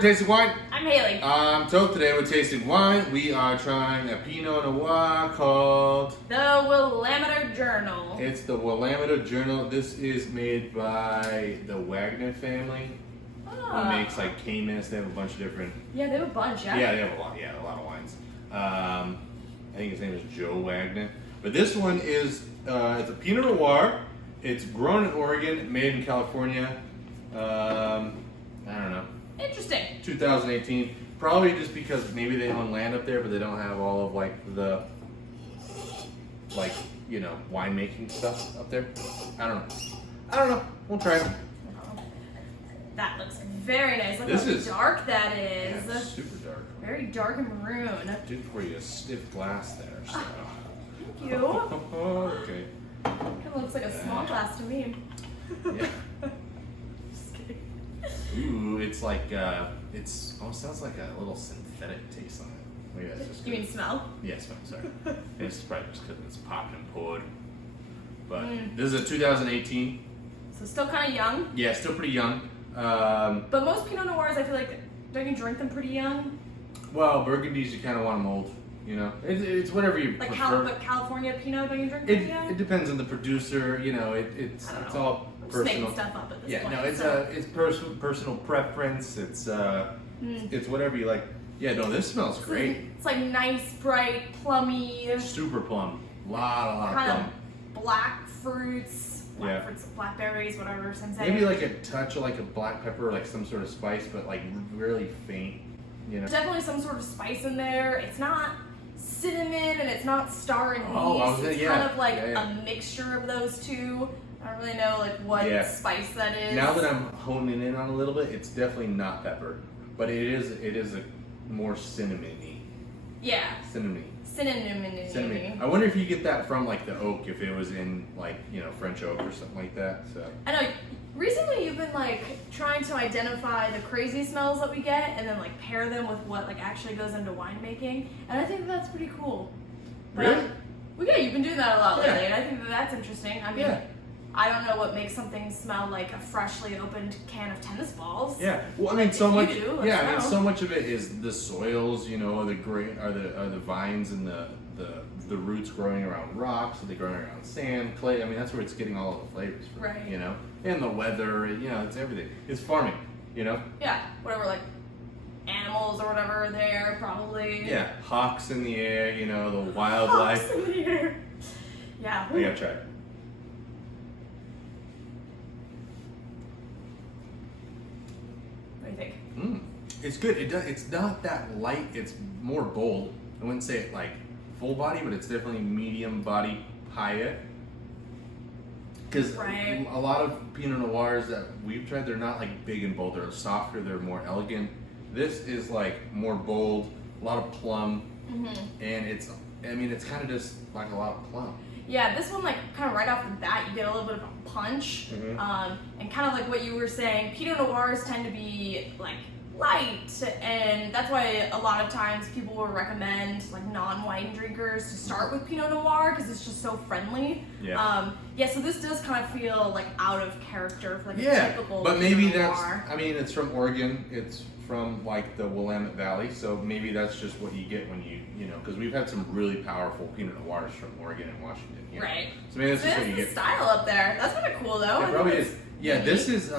for Tasting Wine. I'm Haley. So today we're tasting wine. We are trying a Pinot Noir called... The Willametter Journal. It's the Willametter Journal. This is made by the Wagner family. Who makes like Camus. They have a bunch of different... Yeah, they have a bunch, yeah? Yeah, they have a lot. Yeah, a lot of wines. I think his name is Joe Wagner. But this one is, it's a Pinot Noir. It's grown in Oregon, made in California. I don't know. Interesting. 2018. Probably just because maybe they own land up there, but they don't have all of like the, like, you know, winemaking stuff up there. I don't know. We'll try it. That looks very nice. Look This how is dark that is. Yeah, super dark. Very dark and maroon. Did pour you a stiff glass there. So. Thank you. Okay. Kind of looks like a small glass to me. Yeah. Just kidding. Ooh, it's like it's almost sounds like a little synthetic taste on it. Maybe that's just You mean smell? Yeah, smell. Sorry. It's probably just because it's popped and poured. But this is a 2018. So still kind of young. Yeah, still pretty young. But most Pinot Noirs, I feel like, don't you drink them pretty young? Well, Burgundies, you kind of want them old. You know, it's whatever you like prefer. But California Pinot, don't you drink pretty young? It depends on the producer. You know, it's all I'm just personal. making stuff up at this Yeah, point. no, it's personal preference. It's whatever you like. Yeah, no, this smells great. It's like nice, bright, plummy. Super plum. Lot of kind plum. of black fruits, Yeah. blackberries, whatever. Sensei. Maybe like a touch of like a black pepper, like some sort of spice, but like really faint. You know. Definitely some sort of spice in there. It's not cinnamon and it's not star anise. It's kind of like a mixture of those two. I don't really know like what spice that is. Now that I'm honing in on a little bit, it's definitely not pepper, but it is a more cinnamony. Yeah. Cinnamony. Cinnamon. I wonder if you get that from like the oak, if it was in like, you know, French oak or something like that. So I know recently you've been like trying to identify the crazy smells that we get and then like pair them with what like actually goes into winemaking, and I think that's pretty cool. Really? Well, yeah, you've been doing that a lot lately, Yeah. and I think that's interesting. I mean, I don't know what makes something smell like a freshly opened can of tennis balls. Yeah, well, I mean, so If much. you do, Yeah, I mean, let's know. so much of it is the soils, you know, the vines and the roots growing around rocks, are they growing around sand, clay. I mean, that's where it's getting all of the flavors from. Right. You know, and the weather, you know, it's everything. It's farming, you know. Yeah, whatever, like animals or whatever are there, probably. Yeah, hawks in the air, you know, the wildlife. Hawks in the air. Yeah. We gotta try it. What do you think? It's good. It's not that light. It's more bold. I wouldn't say it like full body, but it's definitely medium body, higher. Because a lot of Pinot Noirs that we've tried, they're not like big and bold. They're softer. They're more elegant. This is like more bold, a lot of plum, and it's kind of just like a lot of plum. Yeah, this one, like, kind of right off the bat, you get a little bit of a punch. And kind of like what you were saying, Pinot Noirs tend to be, like, light. And that's why a lot of times people will recommend, like, non-wine drinkers to start with Pinot Noir because it's just so friendly. Yeah. So this does kind of feel, like, out of character for, like, a typical but maybe Pinot Noir. it's from Oregon. It's from, like, the Willamette Valley. So maybe that's just what you get when you know, because we've had some really powerful Pinot Noirs from Oregon and Washington. You know? Right. So maybe that's just what you the get. style up there. That's kind of cool, though. It probably is. Yeah, this is,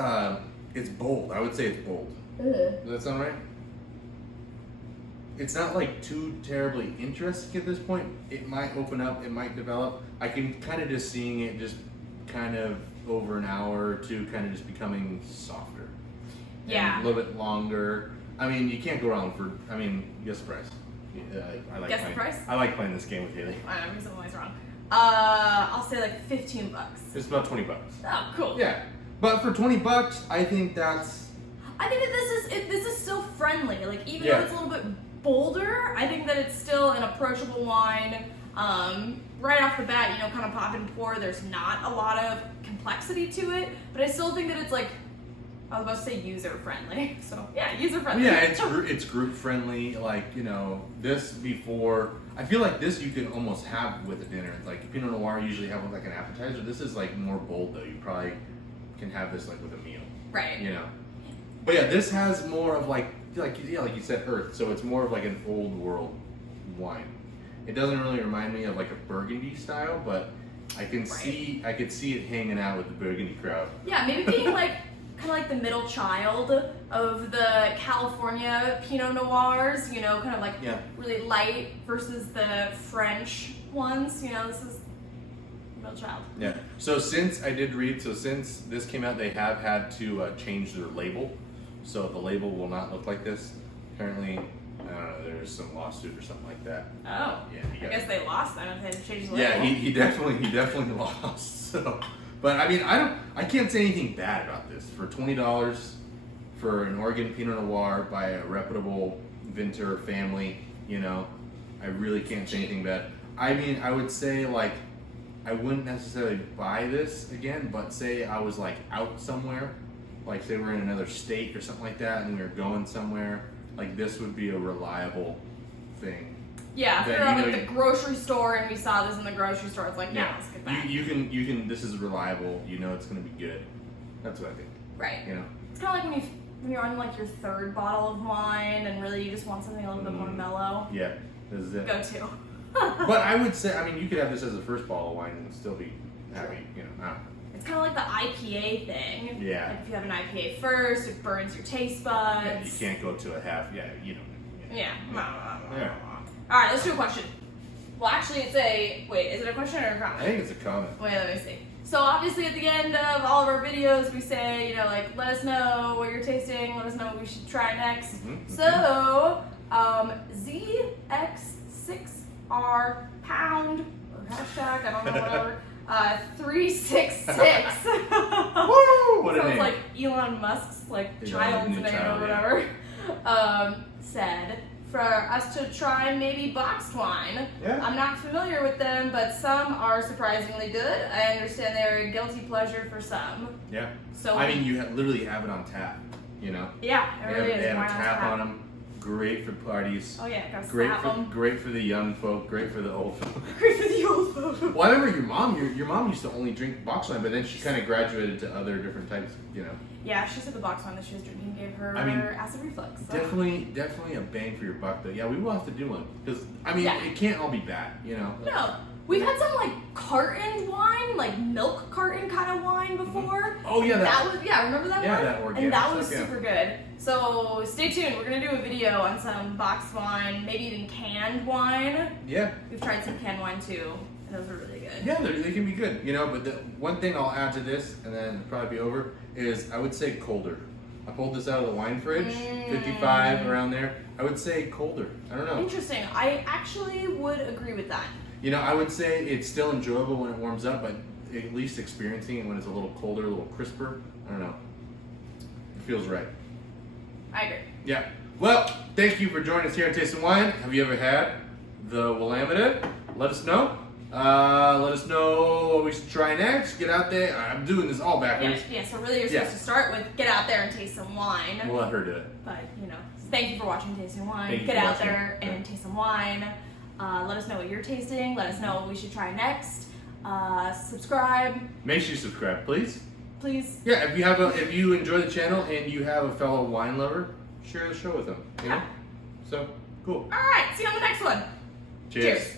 it's bold. I would say it's bold. Does that sound right? It's not like too terribly interesting at this point. It might open up, it might develop. I can kind of just seeing it just kind of over an hour or two kind of just becoming softer. Yeah. And a little bit longer. I mean, you can't go wrong for, I mean, guess the price. Guess the price? I like playing this game with Haley. I know, I'm always wrong. I'll say like $15. It's about $20. Oh, cool. Yeah. But for $20, I think that's... I think that this is still friendly. Like, even though it's a little bit bolder, I think that it's still an approachable wine. Right off the bat, you know, kind of pop and pour. There's not a lot of complexity to it, but I still think that it's like, I was about to say user friendly. So yeah, user friendly. Yeah, it's group friendly. Like, you know, this before, I feel like this you can almost have with a dinner. It's like Pinot Noir usually have like an appetizer. This is like more bold though. You probably can have this like with a meal. Right. You know. But yeah, this has more of like you said, earth. So it's more of like an old world wine. It doesn't really remind me of like a Burgundy style, but I could see it hanging out with the Burgundy crowd. Yeah, maybe being like kind of like the middle child of the California Pinot Noirs. You know, kind of like really light versus the French ones. You know, this is middle child. Yeah. So since this came out, they have had to change their label. So the label will not look like this. Apparently, I don't know, there's some lawsuit or something like that. Oh. Yeah. I guess they lost then if they had to change the label. Yeah, he definitely lost. So, but I mean, I can't say anything bad about this. For $20 for an Oregon Pinot Noir by a reputable Vintner family, you know, I really can't say anything bad. I mean, I would say like I wouldn't necessarily buy this again, but say I was like out somewhere, like say we're in another state or something like that, and we were going somewhere, like this would be a reliable thing. Yeah, if we were at the grocery store and we saw this in the grocery store, it's like, let's get back. You can. This is reliable. You know it's gonna be good. That's what I think. Right. You know. It's kind of like when you're on like your third bottle of wine and really you just want something a little bit more mellow. Yeah, this is it. Go to. But I would say, I mean, you could have this as a first bottle of wine and still be happy. You know. I don't know. It's kind of like the IPA thing. Yeah. Like if you have an IPA first, it burns your taste buds. Yeah, you can't go to a half. Yeah, you don't. Yeah. Yeah. All right, let's do a question. Well, actually, is it a question or a comment? I think it's a comment. Wait, let me see. So obviously at the end of all of our videos, we say, you know, like, let us know what you're tasting, let us know what we should try next. So, ZX6R pound, or hashtag, I don't know, whatever, 366. Woo! What a Sounds name. like Elon Musk's, like, child's name or whatever. Said, for us to try maybe boxed wine. Yeah. I'm not familiar with them, but some are surprisingly good. I understand they're a guilty pleasure for some. Yeah. So I mean, you literally have it on tap. You know. Yeah, it really is. They have Wine a tap on them. Great for parties. Oh yeah, gotta Great slap for them. great for the young folk. Great for the old folk. Great for the old folk. Well, I remember your mom used to only drink box wine, but then she kind of graduated to other different types. You know. Yeah, she said the box wine that she was drinking gave her acid reflux. So. Definitely a bang for your buck, though. Yeah, we will have to do one because I mean it can't all be bad, you know. No, we've had some like carton wine, like milk carton kind of wine before. Oh yeah, that was remember that one? Yeah, that organic and that was stuff, super good. So stay tuned. We're gonna do a video on some boxed wine, maybe even canned wine. Yeah. We've tried some canned wine too, and those are really good. Yeah, they can be good, you know. But the one thing I'll add to this, and then it'll probably be over, is I would say colder. I pulled this out of the wine fridge, 55 around there. I would say colder. I don't know. Interesting. I actually would agree with that. You know, I would say it's still enjoyable when it warms up, but at least experiencing it when it's a little colder, a little crisper. I don't know. It feels right. I agree. Yeah. Well, thank you for joining us here on Taste of Wine. Have you ever had the Willametter? Let us know. Let us know what we should try next. Get out there. I'm doing this all backwards. Yeah, so really you're supposed to start with get out there and taste some wine. We'll let her do it. But, you know, thank you for watching Tasting Wine. Get Get out there and taste some wine. Let us know what you're tasting. Let us know what we should try next. Subscribe. Make sure you subscribe, please. Please. Yeah, if you enjoy the channel and you have a fellow wine lover, share the show with them. You know? So, cool. All right, see you on the next one. Cheers.